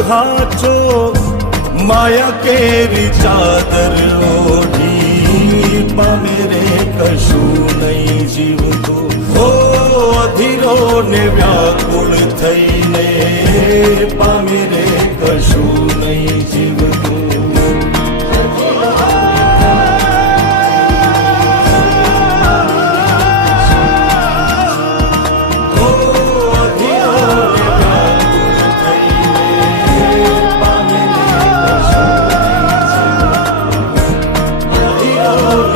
હાચો માયા કેરી ચાદર ઓઢી પામે રે કશું નહીં જીવતું હો અધીરો ને વ્યાકુળ થઈને પામે રે કશું નહીં જીવતું Oh